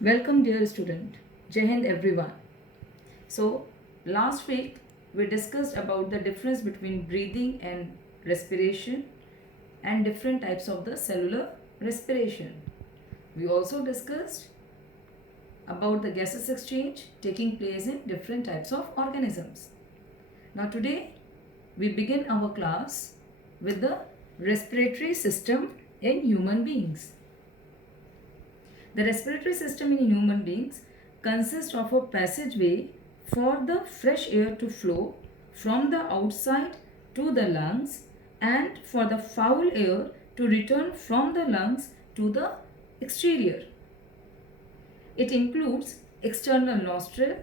Welcome, dear student. Jai Hind, everyone. So, last week we discussed about the difference between breathing and respiration and different types of the cellular respiration. We also discussed about the gases exchange taking place in different types of organisms. Now, today we begin our class with the respiratory system in human beings. The respiratory system in human beings consists of a passageway for the fresh air to flow from the outside to the lungs and for the foul air to return from the lungs to the exterior. It includes external nostril,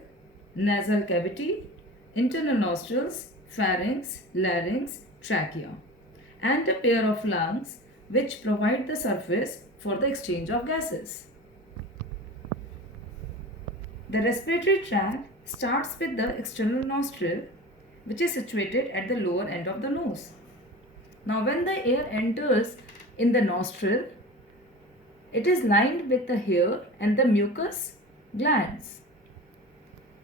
nasal cavity, internal nostrils, pharynx, larynx, trachea, and a pair of lungs which provide the surface for the exchange of gases. The respiratory tract starts with the external nostril, which is situated at the lower end of the nose. Now, when the air enters in the nostril, it is lined with the hair and the mucus glands.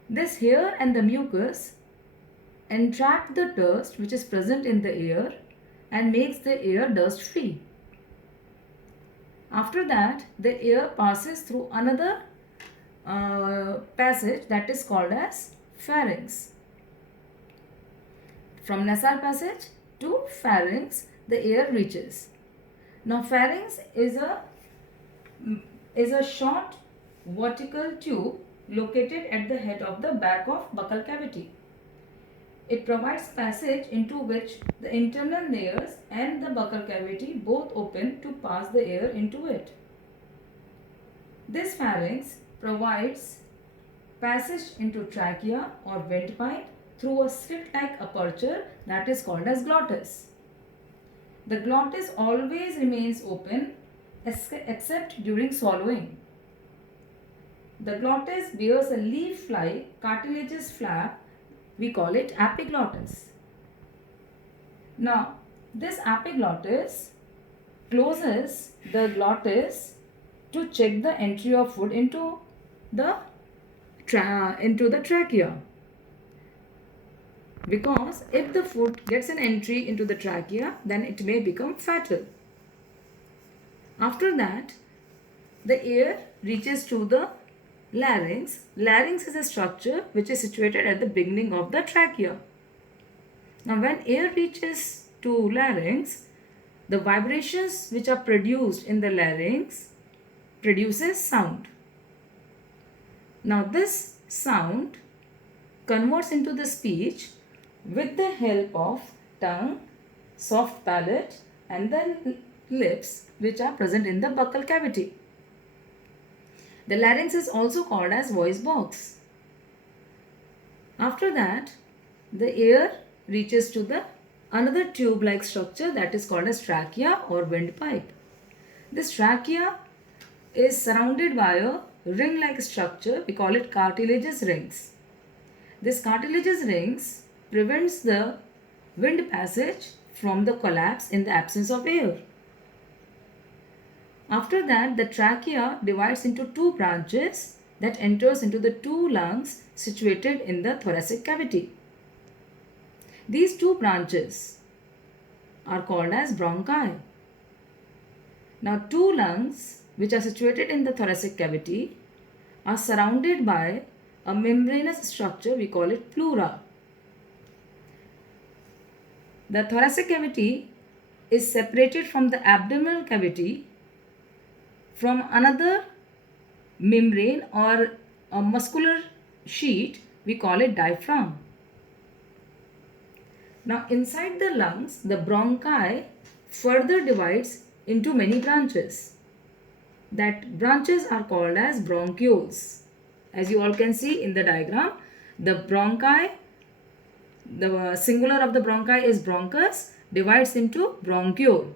This hair and the mucus entrap the dust which is present in the air and makes the air dust free. After that, the air passes through another passage that is called as pharynx. From nasal passage to pharynx, the air reaches. Now, pharynx is a short vertical tube located at the head of the back of buccal cavity. It provides passage into which the internal layers and the buccal cavity both open to pass the air into it. This pharynx provides passage into trachea or windpipe through a slit-like aperture that is called as glottis. The glottis always remains open except during swallowing. The glottis bears a leaf-like cartilaginous flap. We call it epiglottis. Now, this epiglottis closes the glottis to check the entry of food into the trachea, because if the food gets an entry into the trachea, then it may become fatal. After that, the air reaches to the larynx. Larynx is a structure which is situated at the beginning of the trachea. Now, when air reaches to larynx, the vibrations which are produced in the larynx produces sound. Now, this sound converts into the speech with the help of tongue, soft palate, and the lips which are present in the buccal cavity. The larynx is also called as voice box. After that, the air reaches to the another tube-like structure that is called as trachea or windpipe. This trachea is surrounded by a ring-like structure. We call it cartilaginous rings. This cartilaginous rings prevents the wind passage from the collapse in the absence of air. After that, the trachea divides into two branches that enters into the two lungs situated in the thoracic cavity. These two branches are called as bronchi. Now, two lungs which are situated in the thoracic cavity are surrounded by a membranous structure. We call it pleura. The thoracic cavity is separated from the abdominal cavity from another membrane or a muscular sheet. We call it diaphragm. Now, inside the lungs, the bronchi further divides into many branches. That branches are called as bronchioles. As you all can see in the diagram, the bronchi, the singular of the bronchi is bronchus, divides into bronchiole.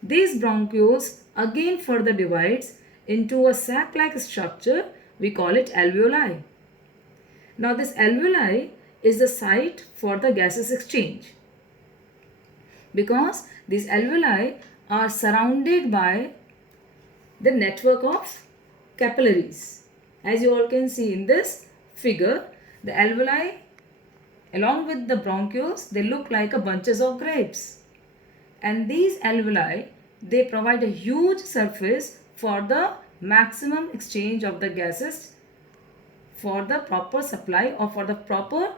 These bronchioles again further divides into a sac-like structure. We call it alveoli. Now, this alveoli is the site for the gases exchange, because these alveoli are surrounded by the network of capillaries. As you all can see in this figure, the alveoli along with the bronchioles, they look like a bunches of grapes. And these alveoli, they provide a huge surface for the maximum exchange of the gases for the proper supply or for the proper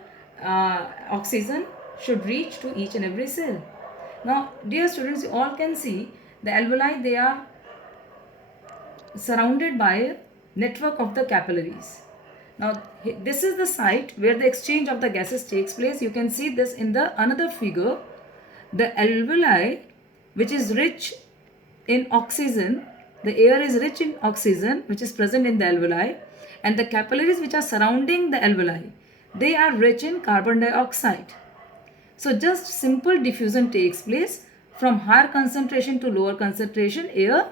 oxygen should reach to each and every cell. Now, dear students, you all can see the alveoli, they are surrounded by a network of the capillaries. Now, this is the site where the exchange of the gases takes place. You can see this in the another figure. The alveoli, which is rich in oxygen, the air is rich in oxygen, which is present in the alveoli, and the capillaries which are surrounding the alveoli, they are rich in carbon dioxide. So just simple diffusion takes place from higher concentration to lower concentration air.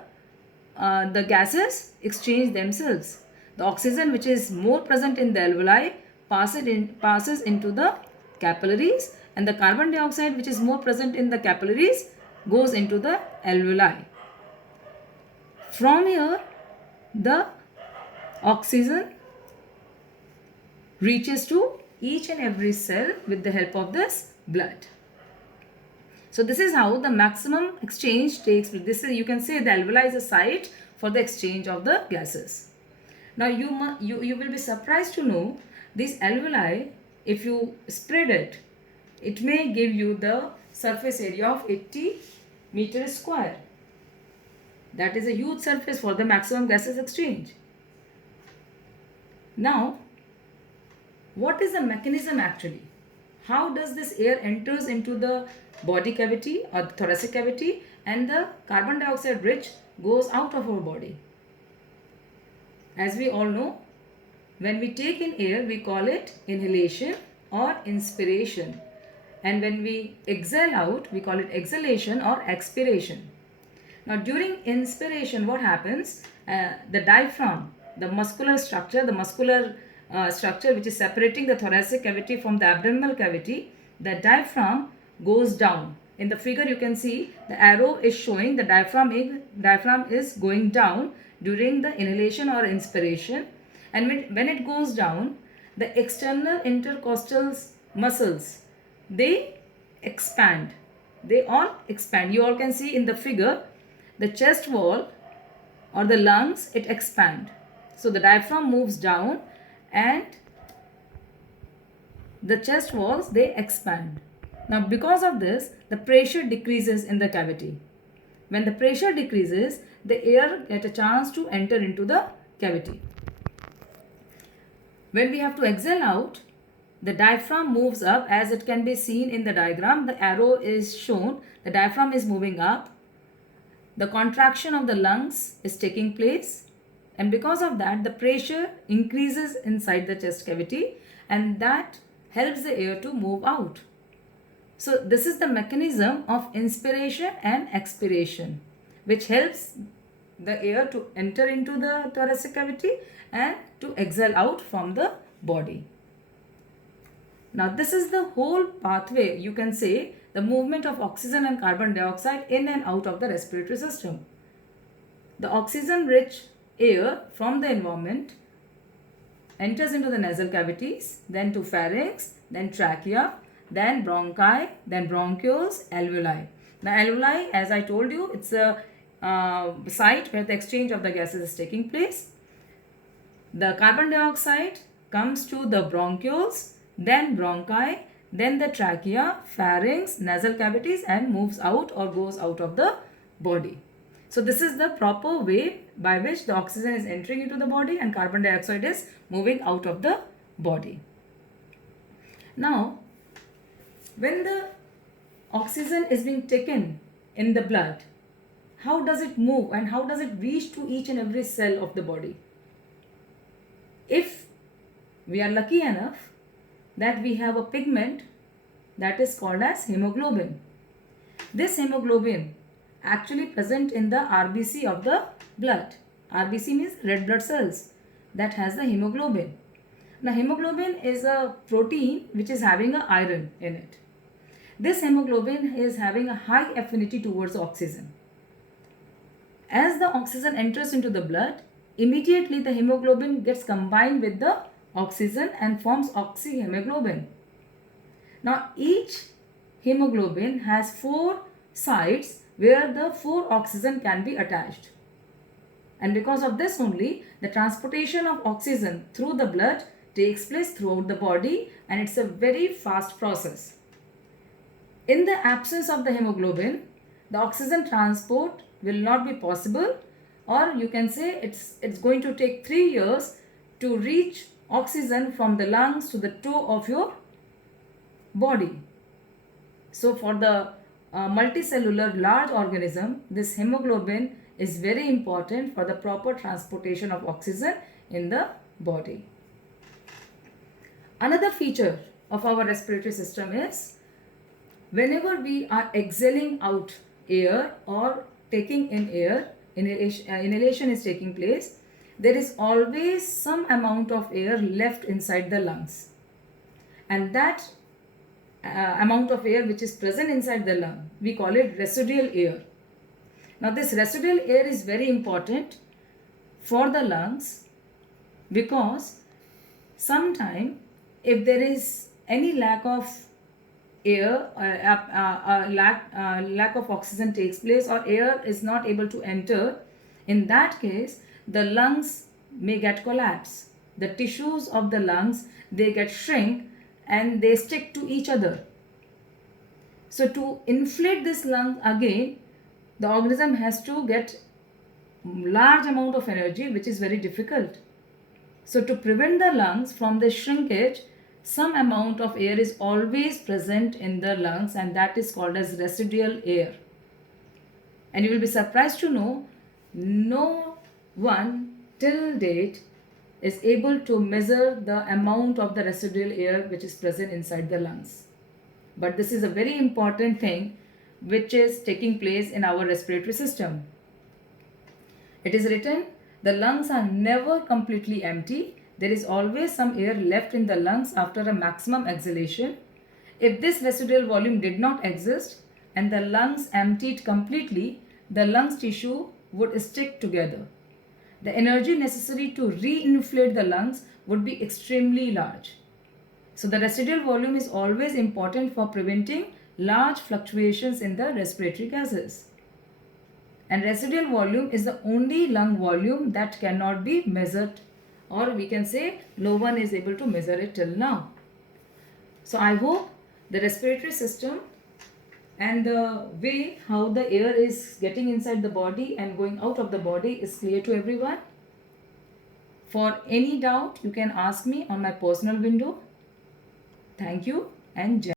The gases exchange themselves. The oxygen which is more present in the alveoli passes into the capillaries, and the carbon dioxide which is more present in the capillaries goes into the alveoli. From here, the oxygen reaches to each and every cell with the help of this blood. So this is how the maximum exchange takes place. This is, you can say, the alveoli is a site for the exchange of the gases. Now you will be surprised to know these alveoli, if you spread it, it may give you the surface area of 80 meters square. That is a huge surface for the maximum gases exchange. Now, what is the mechanism actually? How does this air enters into the body cavity or the thoracic cavity, and the carbon dioxide rich goes out of our body? As we all know, when we take in air, we call it inhalation or inspiration. And when we exhale out, we call it exhalation or expiration. Now, during inspiration, what happens? The diaphragm, the muscular structure which is separating the thoracic cavity from the abdominal cavity, the diaphragm goes down. In the figure, you can see the arrow is showing the diaphragm is going down during the inhalation or inspiration. And when it goes down, the external intercostal muscles, they expand. They all expand. You all can see in the figure, the chest wall or the lungs, it expand. So the diaphragm moves down and the chest walls, they expand. Now because of this, the pressure decreases in the cavity. When the pressure decreases, the air gets a chance to enter into the cavity. When we have to exhale out, the diaphragm moves up, as it can be seen in the diagram. The arrow is shown. The diaphragm is moving up. The contraction of the lungs is taking place, and because of that, the pressure increases inside the chest cavity, and that helps the air to move out. So this is the mechanism of inspiration and expiration, which helps the air to enter into the thoracic cavity and to exhale out from the body. Now this is the whole pathway, you can say, the movement of oxygen and carbon dioxide in and out of the respiratory system. The oxygen rich air from the environment enters into the nasal cavities, then to pharynx, then trachea, then bronchi, then bronchioles, alveoli. Now alveoli, as I told you, it's a site where the exchange of the gases is taking place. The carbon dioxide comes to the bronchioles, then bronchi, then the trachea, pharynx, nasal cavities, and moves out or goes out of the body. So this is the proper way by which the oxygen is entering into the body and carbon dioxide is moving out of the body. Now, when the oxygen is being taken in the blood, how does it move and how does it reach to each and every cell of the body? If we are lucky enough that we have a pigment that is called as hemoglobin. This hemoglobin actually present in the RBC of the blood. RBC means red blood cells that has the hemoglobin. Now hemoglobin is a protein which is having a iron in it. This hemoglobin is having a high affinity towards oxygen. As the oxygen enters into the blood, immediately the hemoglobin gets combined with the oxygen and forms oxyhemoglobin. Now each hemoglobin has 4 sites where the 4 oxygen can be attached. And because of this only, the transportation of oxygen through the blood takes place throughout the body, and it's a very fast process. In the absence of the hemoglobin, the oxygen transport will not be possible, or you can say it's going to take 3 years to reach oxygen from the lungs to the toe of your body. So for the multicellular large organism, this hemoglobin is very important for the proper transportation of oxygen in the body. Another feature of our respiratory system is whenever we are exhaling out air or taking in air, inhalation is taking place, there is always some amount of air left inside the lungs. And that amount of air which is present inside the lung, we call it residual air. Now this residual air is very important for the lungs because sometime if there is any lack of air, lack of oxygen takes place, or air is not able to enter, in that case the lungs may get collapse. The tissues of the lungs, they get shrink and they stick to each other. So to inflate this lung again, the organism has to get large amount of energy, which is very difficult. So to prevent the lungs from the shrinkage, some amount of air is always present in the lungs, and that is called as residual air. And you will be surprised to know no one till date is able to measure the amount of the residual air which is present inside the lungs. But this is a very important thing which is taking place in our respiratory system. It is written, the lungs are never completely empty. There is always some air left in the lungs after a maximum exhalation. If this residual volume did not exist and the lungs emptied completely, the lungs tissue would stick together. The energy necessary to re-inflate the lungs would be extremely large. So the residual volume is always important for preventing large fluctuations in the respiratory gases. And residual volume is the only lung volume that cannot be measured, or we can say no one is able to measure it till now. So I hope the respiratory system and the way how the air is getting inside the body and going out of the body is clear to everyone. For any doubt, you can ask me on my personal window. Thank you and Jai.